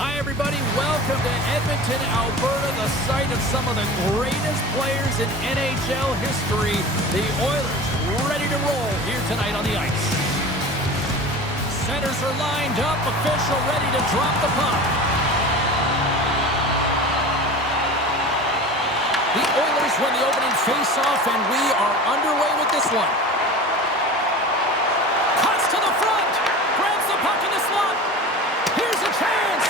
Hi, everybody. Welcome to Edmonton, Alberta, the site of some of the greatest players in NHL history. The Oilers ready to roll here tonight on the ice. Centers are lined up. Official ready to drop the puck. The Oilers win the opening faceoff, and we are underway with this one. Cuts to the front. Grabs the puck in the slot. Here's a chance.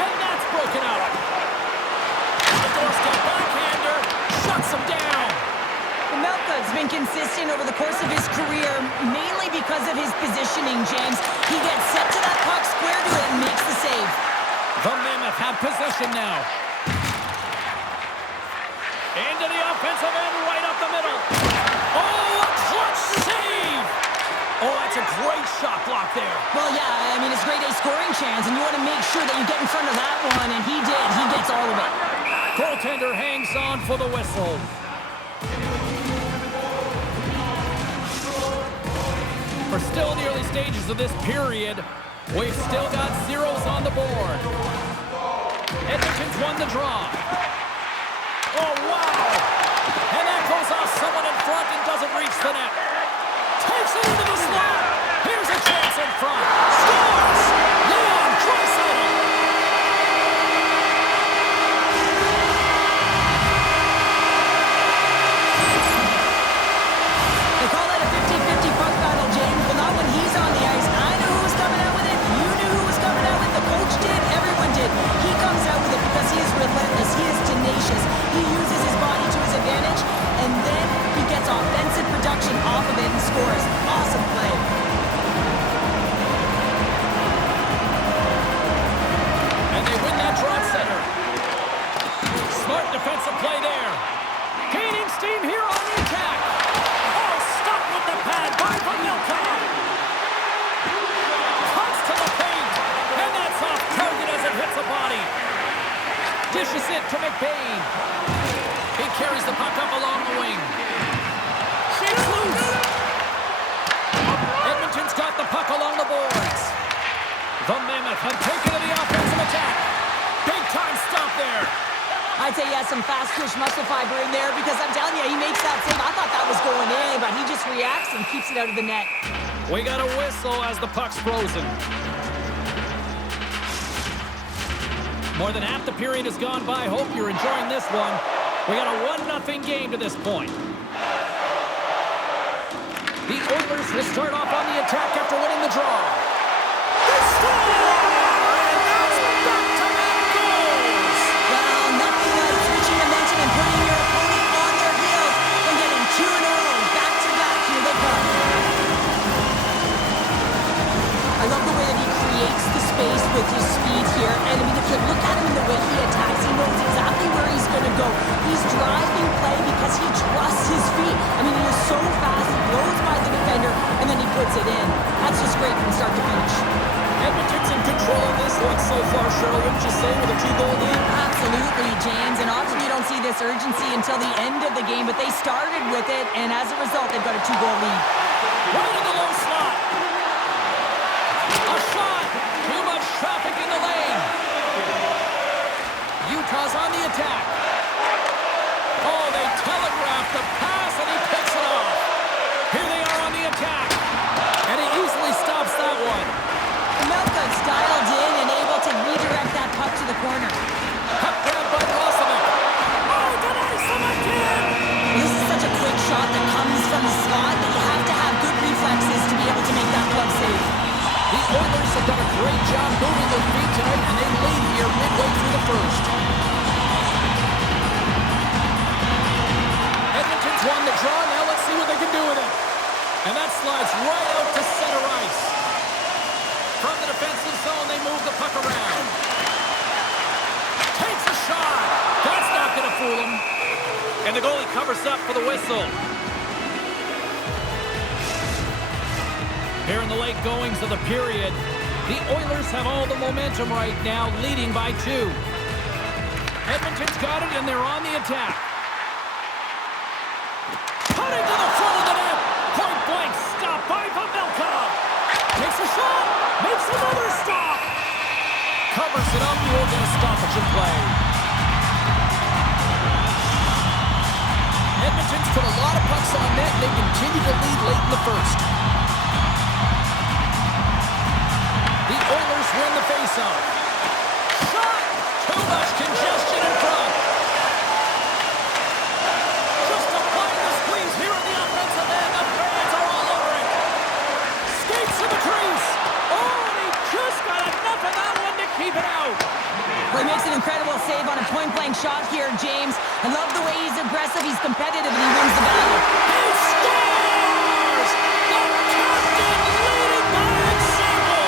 And that's broken out. The doorstep backhander shuts him down. Mammoth has been consistent over the course of his career, mainly because of his positioning, James. He gets set to that puck, square to it, and makes the save. The Mammoth have possession now. Into the offensive end, right up the middle. Oh, a clutch save! Oh, that's a great shot block there. Well, yeah, I mean, it's grade A scoring chance, and you want to make sure that you get in front of that one, and he did. He gets all of it. Goaltender hangs on for the whistle. We're still in the early stages of this period. We've still got zeros on the board. Edmonton's won the draw. Oh, wow! And that goes off someone in front and doesn't reach the net. Takes it into the slot. Here's a chance in front. Scores! Leon Draisaitl. They call that a 50-50 puck battle, James, but not when he's on the ice. I knew who was coming out with it. You knew who was coming out with it. The coach did. Everyone did. He comes out with it because he is relentless. He is tenacious. He uses his body to his advantage, and then he gets offensive production off of it and scores. Awesome play. And they win that draw center. Smart defensive play there. Gaining steam here on the attack. Oh, stuck with the pad by Mammoth. Cuts to the paint. And that's off target as it hits the body. Dishes it to McBain. He carries the puck up along the wing. Shakes loose. Edmonton's got the puck along the boards. The Mammoth have taken to the offensive attack. Big time stop there. I'd say he has some fast twitch muscle fiber in there because I'm telling you, he makes that save. I thought that was going in, but he just reacts and keeps it out of the net. We got a whistle as the puck's frozen. More than half the period has gone by. Hope you're enjoying this one. We got a 1-0 game to this point. The Oilers will start off on the attack after winning the draw. They score! And that's back-to-back goals! Well, nothing like switching momentum and putting your opponent on their heels and getting 2 in a row. Back-to-back, here they come. I love the way that he creates the space with his speed here. And I mean, if you look at him in the way he attacks, he knows exactly where he's going to go. He's driving play because he trusts his feet. I mean, he is so fast, he blows by the defender, and then he puts it in. That's just great from start to finish. Edmonton's in control of this one so far, Cheryl, wouldn't you say, with a 2-goal lead? Absolutely, James. And often you don't see this urgency until the end of the game, but they started with it, and as a result, they've got a 2-goal lead. Right in the low slot. A shot. Too much traffic in the lane. Utah's on the attack. Oh, they telegraphed the pass, and he picks it off. Here they are on the attack. And he easily stops that one. Melka's dialed in and able to redirect that puck to the corner. Puck grab by Rossinick. Oh, denies him again. This is such a quick shot that comes from the slot that you have to have good reflexes to be able to make that glove save. The Oilers have done a great job moving their feet tonight, and they lead here midway through the first. Edmonton's won the draw. Now let's see what they can do with it. And that slides right out to center ice. From the defensive zone, they move the puck around. Takes a shot. That's not going to fool him. And the goalie covers up for the whistle. Here in the late goings of the period, the Oilers have all the momentum right now, leading by 2. Edmonton's got it, and they're on the attack. Cutting to the front of the net. Point blank stop by Mammoth. Takes a shot. Makes another stop. Covers it up. stoppage in play. Edmonton's put a lot of pucks on net, and they continue to lead late in the first. The Oilers win the faceoff. Shot! Too much congestion in front. Just applying the squeeze here at the offensive end. The fans are all over it. Skates to the crease. Oh, and he just got enough of that one to keep it out. Well, he makes an incredible save on a point-blank shot here, James. I love the way he's aggressive, he's competitive, and he wins the battle. He scores! The captain leading by example!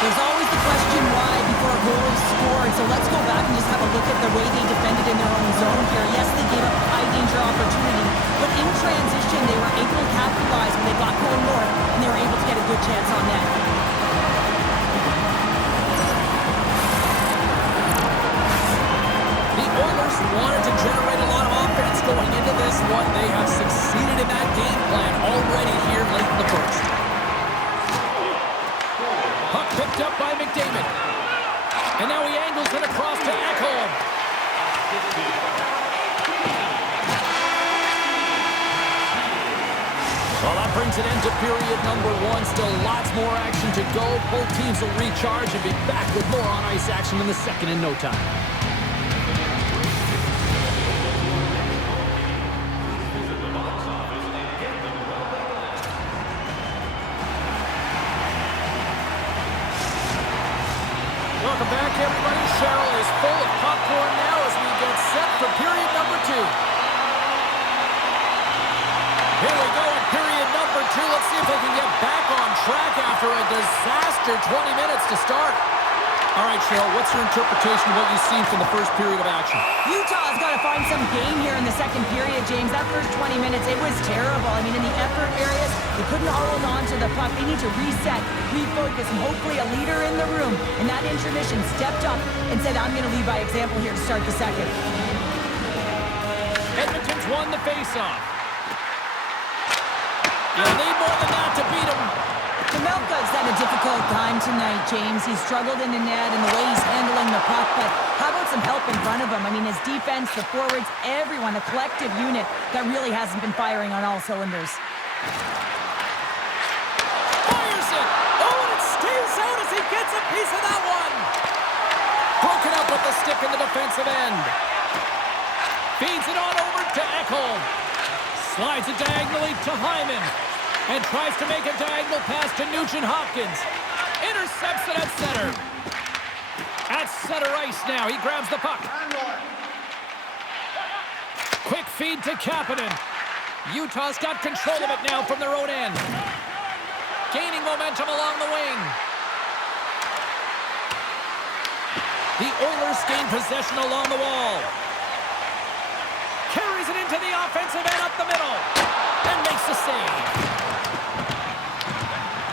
There's always the question why before a goal is scored, so let's go back and just have a look at the way they defended in their own zone here. Yes, they gave up a high-danger opportunity, but in transition, they were able to capitalize when they got going north, and they were able to get a good chance on net. Oilers wanted to generate a lot of offense going into this one. They have succeeded in that game plan already here late in the first. Puck picked up by McDavid. And now he angles it across to Ekholm. Well, that brings an end to period number one. Still lots more action to go. Both teams will recharge and be back with more on-ice action in the second in no time. Welcome back, everybody. Cheryl is full of popcorn now as we get set for period number two. Here we go in period number two. Let's see if they can get back on track after a disaster 20 minutes to start. All right, Cheryl, what's your interpretation of what you've seen from the first period of action? Utah's got to find some game here in the second period, James. That first 20 minutes, it was terrible. I mean, in the effort areas, they couldn't hold on to the puck. They need to reset, refocus, and hopefully a leader in the room in that intermission stepped up and said, I'm going to lead by example here to start the second. Edmonton's won the faceoff. You'll need more than that to beat him. Melka's had a difficult time tonight, James. He's struggled in the net and the way he's handling the puck, but how about some help in front of him? I mean, his defense, the forwards, everyone, a collective unit that really hasn't been firing on all cylinders. Fires it! Oh, and it stays out as he gets a piece of that one! Broken up with the stick in the defensive end. Feeds it on over to Ekholm. Slides it diagonally to Hyman. And tries to make a diagonal pass to Nugent-Hopkins. Intercepts it at center. At center ice now. He grabs the puck. Quick feed to Kapanen. Utah's got control of it now from their own end. Gaining momentum along the wing. The Oilers gain possession along the wall. Carries it into the offensive end up the middle. And makes the save.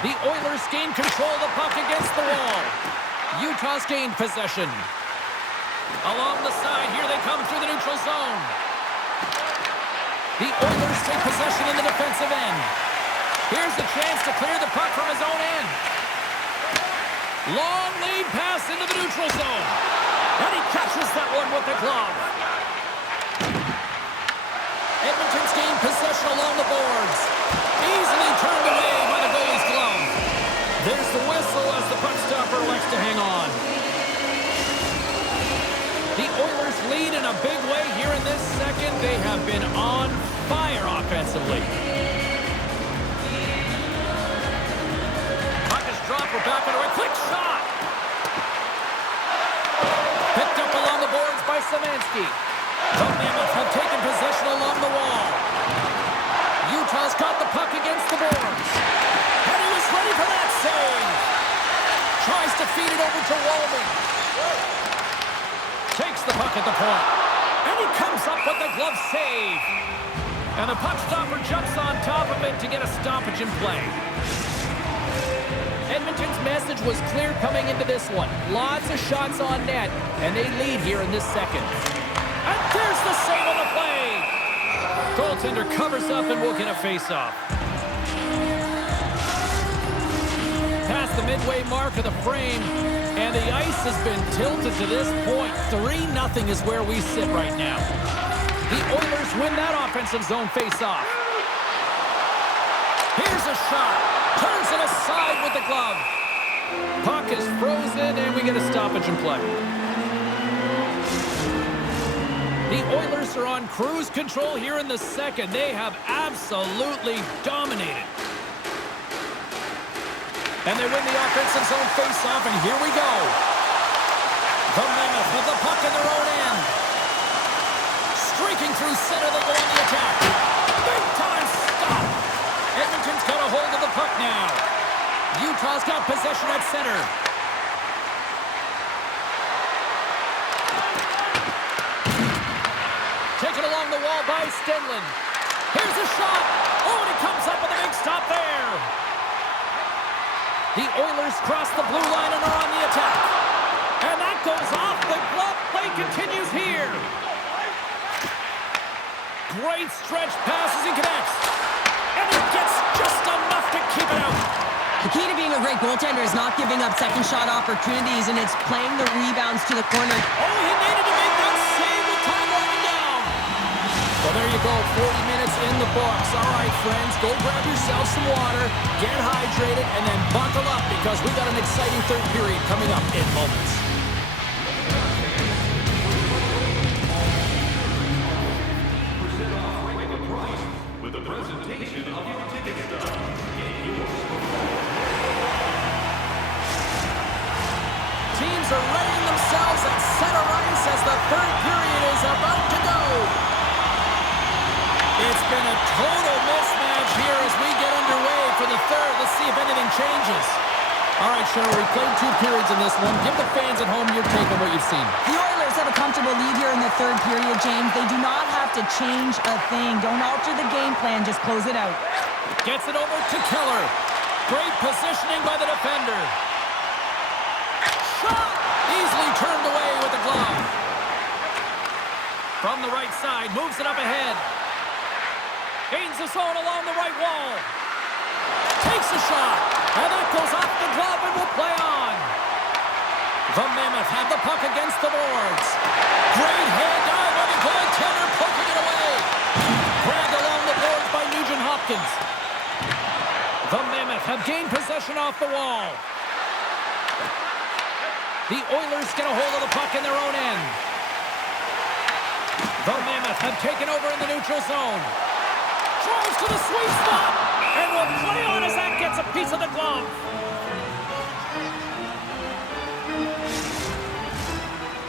The Oilers gain control of the puck against the wall. Utah's gained possession. Along the side, here they come through the neutral zone. The Oilers take possession in the defensive end. Here's the chance to clear the puck from his own end. Long lead pass into the neutral zone. And he catches that one with the glove. Edmonton's gained possession along the boards. Easily turned away by the goalie's glove. There's the whistle as the puck stopper elects to hang on. The Oilers lead in a big way here in this second. They have been on fire offensively. Puck is dropped. We're back under a quick shot. Picked up along the boards by Szymanski. The Mammoth have taken possession along the wall. Utah's got the puck against the boards. And he was ready for that save. Tries to feed it over to Wallman. Takes the puck at the point. And he comes up with the glove save. And the puck stopper jumps on top of it to get a stoppage in play. Edmonton's message was clear coming into this one. Lots of shots on net. And they lead here in this second. And there's the save on the play. Goaltender covers up and will get a face-off. Past the midway mark of the frame, and the ice has been tilted to this point. 3-0 is where we sit right now. The Oilers win that offensive zone face-off. Here's a shot. Turns it aside with the glove. Puck is frozen, and we get a stoppage in play. The Oilers are on cruise control here in the second. They have absolutely dominated. And they win the offensive zone face-off, and here we go. The Mammoth with the puck in their own end. Streaking through center, they go on the attack. Big-time stop. Edmonton's got a hold of the puck now. Utah's got possession at center. Taken along the wall by Stenlund. Here's a shot. Oh, and it comes up with a big stop there. The Oilers cross the blue line and are on the attack. And that goes off the glove. Play continues here. Great stretch passes and connects. And he gets just enough to keep it out. The key to being a great goaltender is not giving up second shot opportunities, and it's playing the rebounds to the corner. Oh, he needed to make that save with time running down. Well, there you go. 40 minutes in the books. All right, friends, go grab yourself some water, get hydrated, and then buckle up because we got an exciting third period coming up in moments. With the presentation of your ticket stub. Teams are readying themselves at center ice as the third period is about to go. It's been a total mismatch here as we get underway for the third. Let's see if anything changes. All right, Cheryl, we played 2 periods in this one. Give the fans at home your take on what you've seen. The Oilers have a comfortable lead here in the third period, James. They do not have to change a thing. Don't alter the game plan. Just close it out. Gets it over to Keller. Great positioning by the defender. Shot! Easily turned away with the glove. From the right side, moves it up ahead. Gains the zone along the right wall. Takes a shot. And that goes off the glove and will play on. The Mammoth have the puck against the boards. Great head dive by the goaltender, poking it away. Grabbed along the boards by Nugent Hopkins. The Mammoth have gained possession off the wall. The Oilers get a hold of the puck in their own end. The Mammoth have taken over in the neutral zone. Throws to the sweet spot. And will play on as that gets a piece of the glove.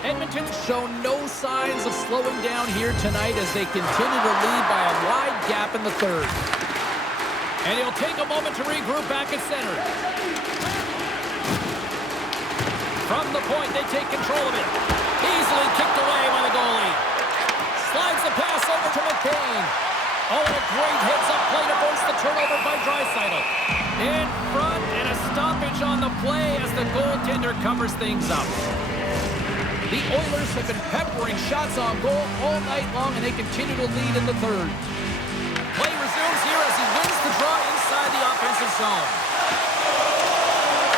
Edmonton's shown no signs of slowing down here tonight as they continue to lead by a wide gap in the third. And he'll take a moment to regroup back at center. From the point, they take control of it. Easily kicked away by the goalie. Slides the pass over to McCain. Oh, and a great hits-up play to force the turnover by Draisaitl. In front, and a stoppage on the play as the goaltender covers things up. The Oilers have been peppering shots on goal all night long, and they continue to lead in the third. Play resumes here as he wins the draw inside the offensive zone.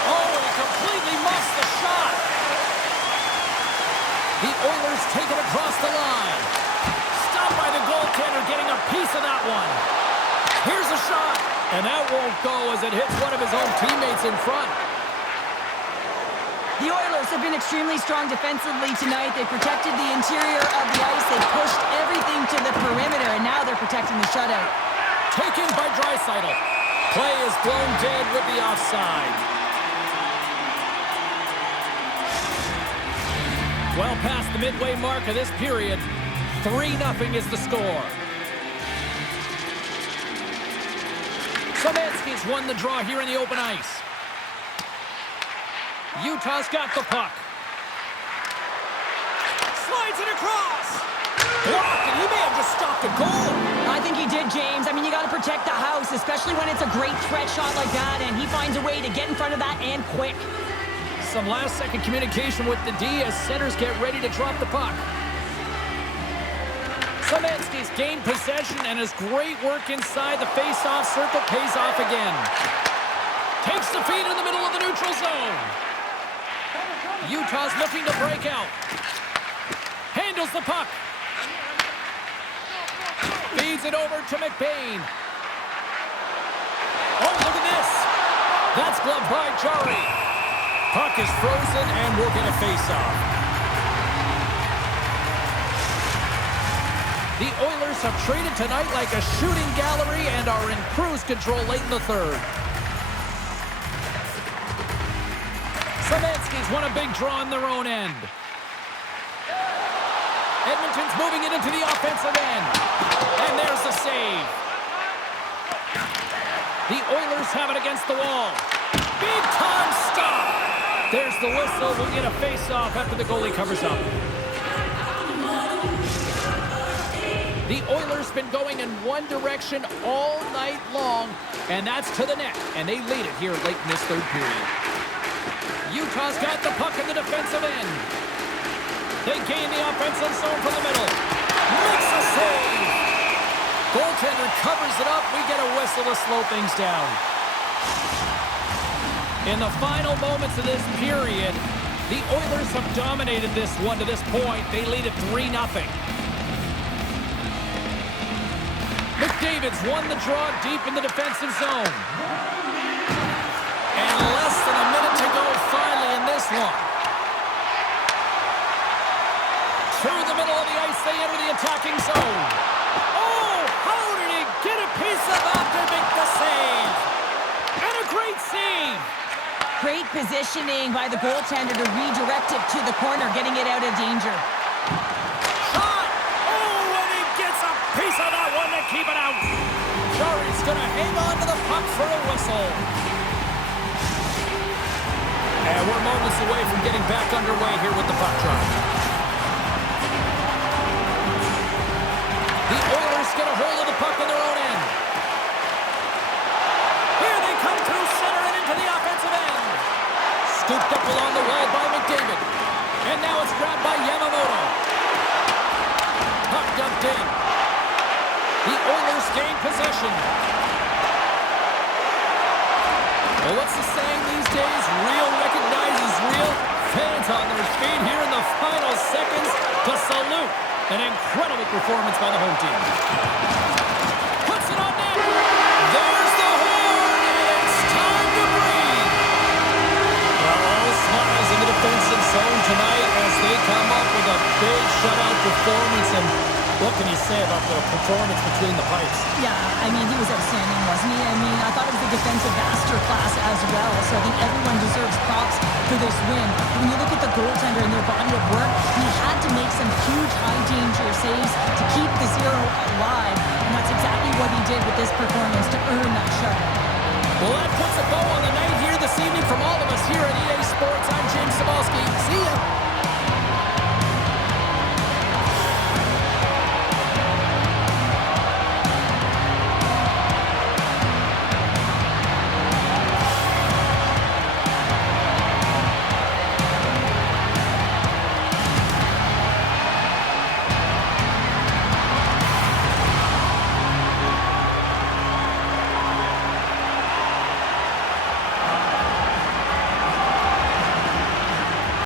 Oh, and he completely muffs the shot. The Oilers take it across the line. Stopped by the goaltender, getting a piece of that one. Here's a shot, and that won't go as it hits one of his own teammates in front. The Oilers have been extremely strong defensively tonight. They protected the interior of the ice. They pushed everything to the perimeter, and now they're protecting the shutout. Taken by Draisaitl. Play is blown dead with the offside. Well past the midway mark of this period, 3-0 is the score. Szymanski's won the draw here in the open ice. Utah's got the puck. Slides it across. Blocked, and he may have just stopped a goal. I think he did, James. I mean, you got to protect the house, especially when it's a great threat shot like that, and he finds a way to get in front of that and quick. Some last-second communication with the D as centers get ready to drop the puck. Szymanski's gained possession, and his great work inside the face-off circle pays off again. Takes the feed in the middle of the neutral zone. Utah's looking to break out. Handles the puck. Feeds it over to McBain. Oh, look at this. That's gloved by Jari. Puck is frozen, and we'll get a face-off. The Oilers have treated tonight like a shooting gallery and are in cruise control late in the third. Savansky's won a big draw on their own end. Edmonton's moving it into the offensive end. And there's the save. The Oilers have it against the wall. Big time stop. There's the whistle. We'll get a face-off after the goalie covers up. The Oilers been going in one direction all night long, and that's to the net. And they lead it here late in this third period. Utah's got the puck in the defensive end. They gain the offensive zone from the middle. Makes a save. Goaltender covers it up. We get a whistle to slow things down. In the final moments of this period, the Oilers have dominated this one to this point. They lead it 3-0. McDavid's won the draw deep in the defensive zone. And less than a minute to go finally in this one. Through the middle of the ice, they enter the attacking zone. Oh, how did he get a piece of that to make the save? And a great save. Great positioning by the goaltender to redirect it to the corner, getting it out of danger. Shot! Oh, and he gets a piece of that one to keep it out. Jari's going to hang on to the puck for a whistle. And we're moments away from getting back underway here with the puck drop. The Oilers get a hold of the puck on their own end. Here they come through center and into the offensive end. Scooped up along the wall by McDavid. And now it's grabbed by Yamamoto. Puck dumped in. The Oilers gain possession. Well, what's the saying these days? Real recognizes real. Fans on their feet here in the final seconds to salute an incredible performance by the home team. Puts it on net. There's the horn, and it's time to breathe. Well, all smiles in the defensive zone tonight as they come up with a big shutout performance. And what can you say about the performance between the pipes? Yeah, I mean, he was outstanding, wasn't he? I mean, I thought it was a defensive masterclass as well, so I think everyone deserves props for this win. When you look at the goaltender and their body of work, he had to make some huge high-danger saves to keep the zero alive, and that's exactly what he did with this performance to earn that shutout. Well, that puts a bow on the night here this evening from all of us here at EA Sports. I'm James Cebulski. See ya!